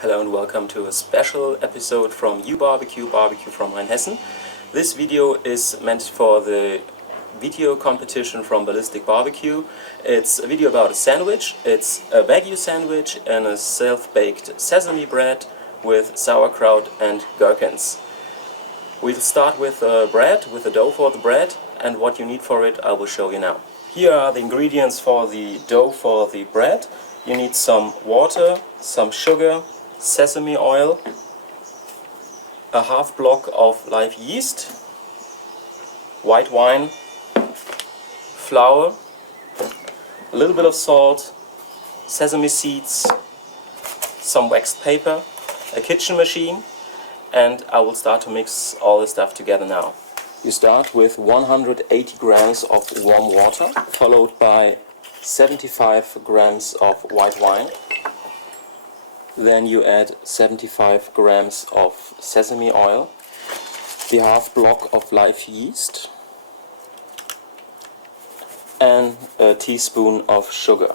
Hello and welcome to a special episode from UBBQ, barbecue from Rheinhessen. This video is meant for the video competition from Ballistic Barbecue. It's a video about a sandwich. It's a Wagyu sandwich and a self-baked sesame bread with sauerkraut and gherkins. We'll start with the dough for the bread, and what you need for it I will show you now. Here are the ingredients for the dough for the bread. You need some water, some sugar, sesame oil, a half block of live yeast, white wine, flour, a little bit of salt, sesame seeds, some waxed paper, a kitchen machine, and I will start to mix all this stuff together now. You start with 180 grams of warm water, followed by 75 grams of white wine. Then you add 75 grams of sesame oil, the half block of live yeast, and a teaspoon of sugar.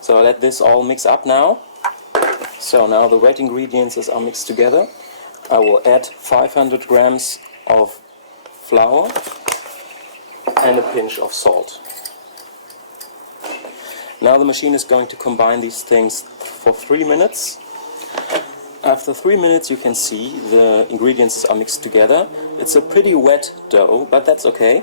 So let this all mix up now. So now the wet ingredients are mixed together. I will add 500 grams of flour and a pinch of salt. Now the machine is going to combine these things for 3 minutes. After 3 minutes you can see the ingredients are mixed together. It's a pretty wet dough, but that's okay.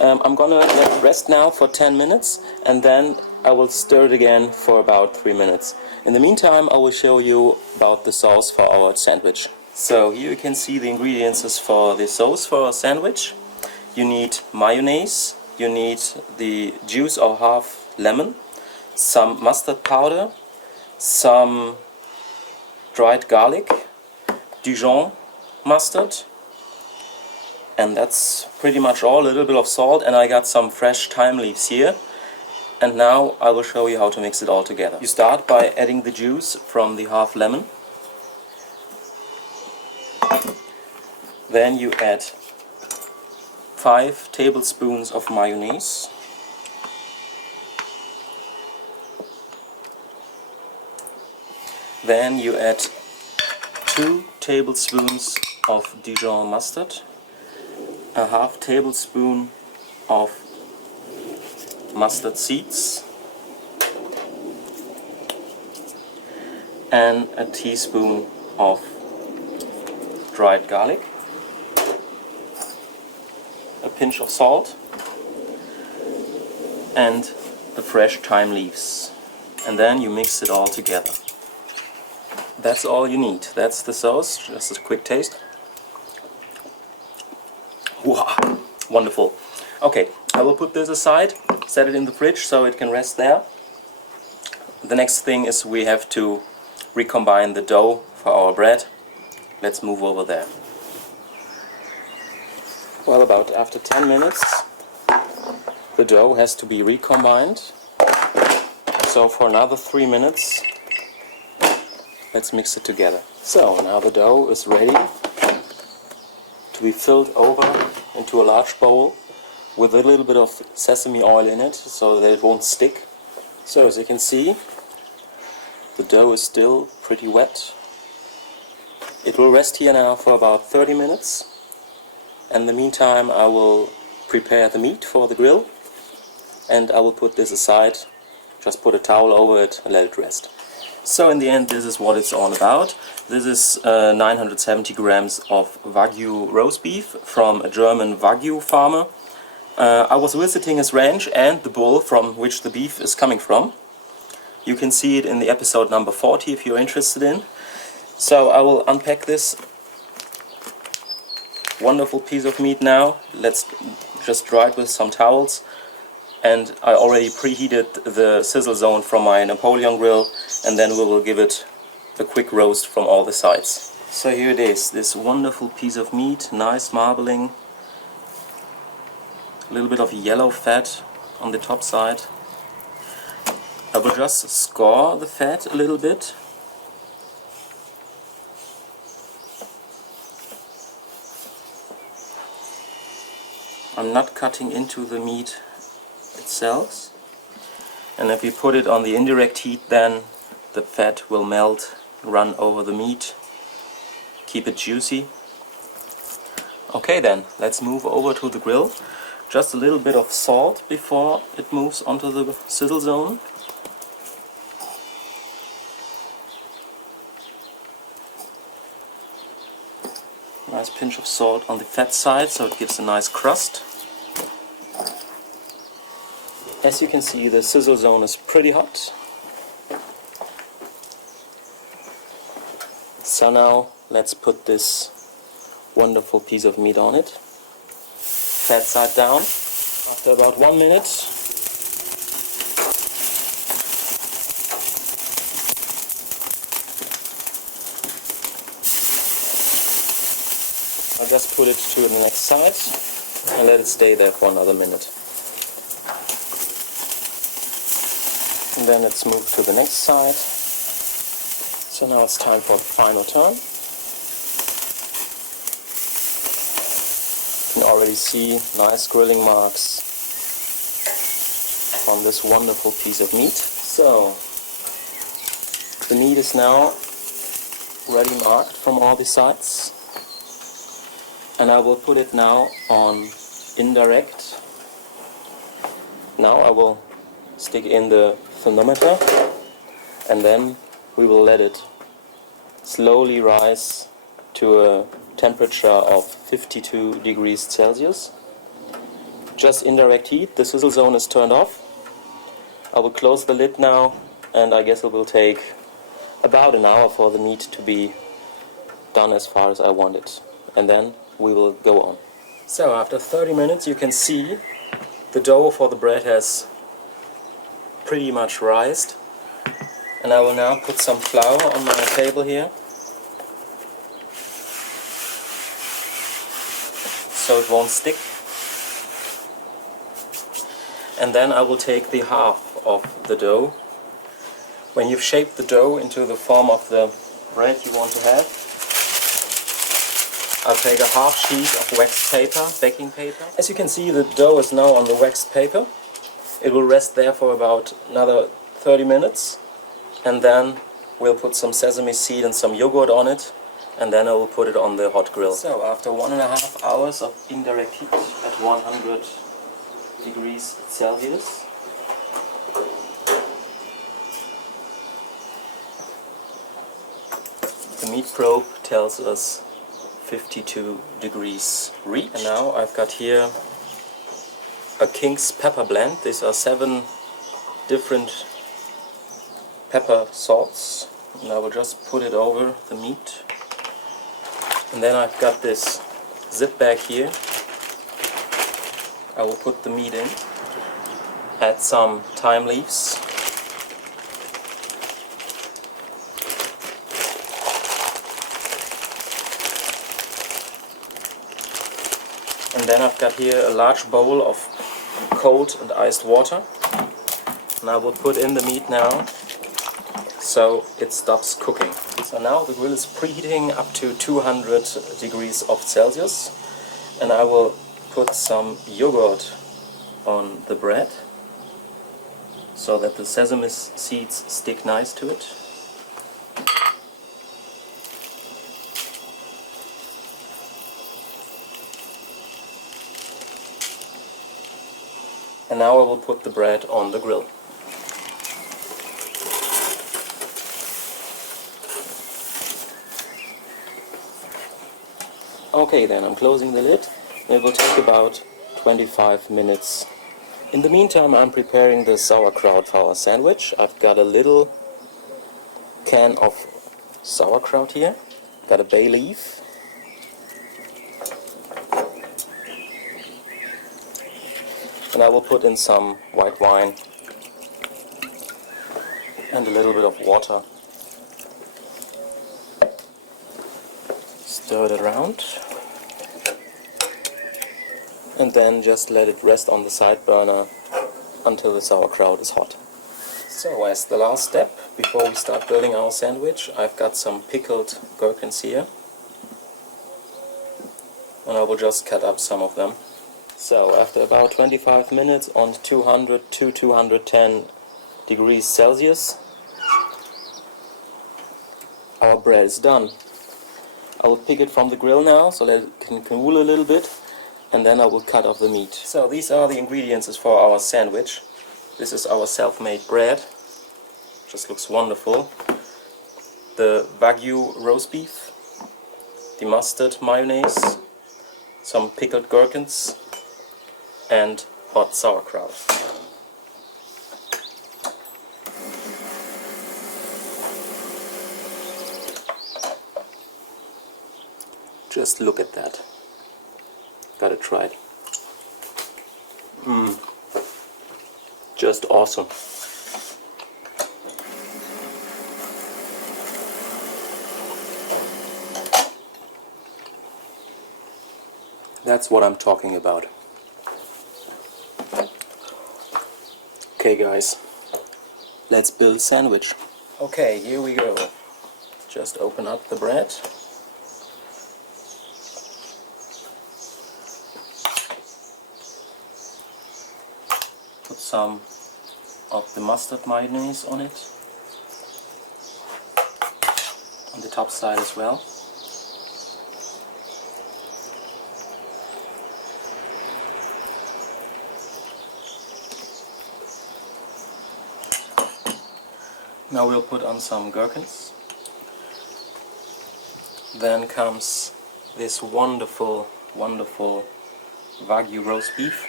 I'm gonna let it rest now for 10 minutes and then I will stir it again for about 3 minutes. In the meantime I will show you about the sauce for our sandwich. So here you can see the ingredients for the sauce for our sandwich. You need mayonnaise, you need the juice of half lemon, some mustard powder, some dried garlic, Dijon mustard, and that's pretty much all. A little bit of salt, and I got some fresh thyme leaves here. And now I will show you how to mix it all together. You start by adding the juice from the half lemon. Then you add 5 tablespoons of mayonnaise. Then you add 2 tablespoons of Dijon mustard, a half tablespoon of mustard seeds, and a teaspoon of dried garlic, a pinch of salt, and the fresh thyme leaves. And then you mix it all together. That's all you need. That's the sauce. Just a quick taste. Wow, wonderful. Okay, I will put this aside, set it in the fridge so it can rest there. The next thing is we have to recombine the dough for our bread. Let's move over there. Well, about after 10 minutes the dough has to be recombined. So for another 3 minutes let's mix it together. So now the dough is ready to be filled over into a large bowl with a little bit of sesame oil in it so that it won't stick. So as you can see, the dough is still pretty wet. It will rest here now for about 30 minutes. In the meantime I will prepare the meat for the grill, and I will put this aside, just put a towel over it and let it rest. So in the end this is what it's all about. This is 970 grams of Wagyu roast beef from a German Wagyu farmer. I was visiting his ranch and the bull from which the beef is coming from. You can see it in the episode number 40 if you're interested in. So I will unpack this wonderful piece of meat now. Let's just dry it with some towels. And I already preheated the sizzle zone from my Napoleon grill, and then we will give it a quick roast from all the sides. So here it is, this wonderful piece of meat, nice marbling, a little bit of yellow fat on the top side. I will just score the fat a little bit. I'm not cutting into the meat itself. And if you put it on the indirect heat, then the fat will melt, run over the meat, keep it juicy. Okay then, let's move over to the grill. Just a little bit of salt before it moves onto the sizzle zone. Nice pinch of salt on the fat side so it gives a nice crust. As you can see, the sizzle zone is pretty hot. So now let's put this wonderful piece of meat on it. Fat side down. After about 1 minute, I'll just put it to the next side and let it stay there for another minute. And then let's move to the next side. So now it's time for the final turn. You can already see nice grilling marks on this wonderful piece of meat. So the meat is now ready marked from all the sides, and I will put it now on indirect. Now I will stick in the thermometer, and then we will let it slowly rise to a temperature of 52 degrees Celsius. Just indirect heat, the sizzle zone is turned off. I will close the lid now, and I guess it will take about an hour for the meat to be done as far as I want it. And then we will go on. So after 30 minutes you can see the dough for the bread has pretty much rised. And I will now put some flour on my table here, so it won't stick. And then I will take the half of the dough. When you've shaped the dough into the form of the bread you want to have, I'll take a half sheet of waxed paper, baking paper. As you can see, the dough is now on the waxed paper. It will rest there for about another 30 minutes. And then we'll put some sesame seed and some yogurt on it, and then I will put it on the hot grill. So after 1.5 hours of indirect heat at 100 degrees Celsius, the meat probe tells us 52 degrees reach. And now I've got here a King's pepper blend. These are 7 different pepper salts, and I will just put it over the meat. And then I've got this zip bag here. I will put the meat in, add some thyme leaves, and then I've got here a large bowl of cold and iced water, and I will put in the meat now so it stops cooking. So now the grill is preheating up to 200 degrees of Celsius, and I will put some yogurt on the bread so that the sesame seeds stick nice to it. And now I will put the bread on the grill. Okay, then I'm closing the lid. It will take about 25 minutes. In the meantime, I'm preparing the sauerkraut for our sandwich. I've got a little can of sauerkraut here. Got a bay leaf. And I will put in some white wine and a little bit of water. Stir it around, and then just let it rest on the side burner until the sauerkraut is hot. So as the last step, before we start building our sandwich, I've got some pickled gherkins here, and I will just cut up some of them. So after about 25 minutes on 200 to 210 degrees Celsius. Our bread is done. I will pick it from the grill now so that it can cool a little bit, and then I will cut off the meat. So these are the ingredients for our sandwich. This is our self-made bread. Just looks wonderful. The Wagyu roast beef, the mustard mayonnaise, some pickled gherkins, and hot sauerkraut. Just look at that. Gotta try it. Just awesome. That's what I'm talking about. Okay guys, let's build a sandwich. Okay, here we go. Just open up the bread. Put some of the mustard mayonnaise on it. On the top side as well. Now we'll put on some gherkins. Then comes this wonderful, wonderful Wagyu roast beef.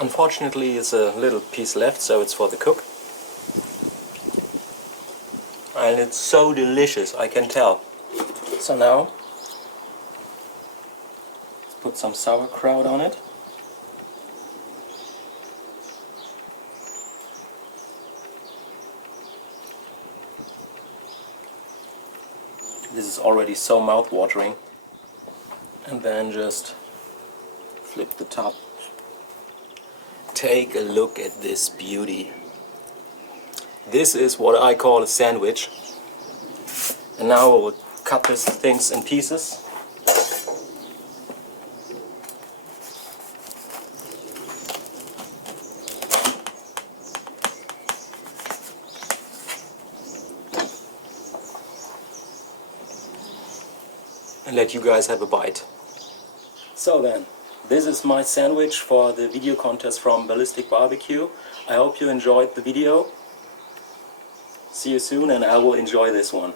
Unfortunately, it's a little piece left, so it's for the cook. And it's so delicious, I can tell. So now, let's put some sauerkraut on it. This is already so mouth-watering. And then just flip the top. Take a look at this beauty. This is what I call a sandwich. And now I will cut these things in pieces. And let you guys have a bite. So then, this is my sandwich for the video contest from Ballistic Barbecue. I hope you enjoyed the video. See you soon, and I will enjoy this one.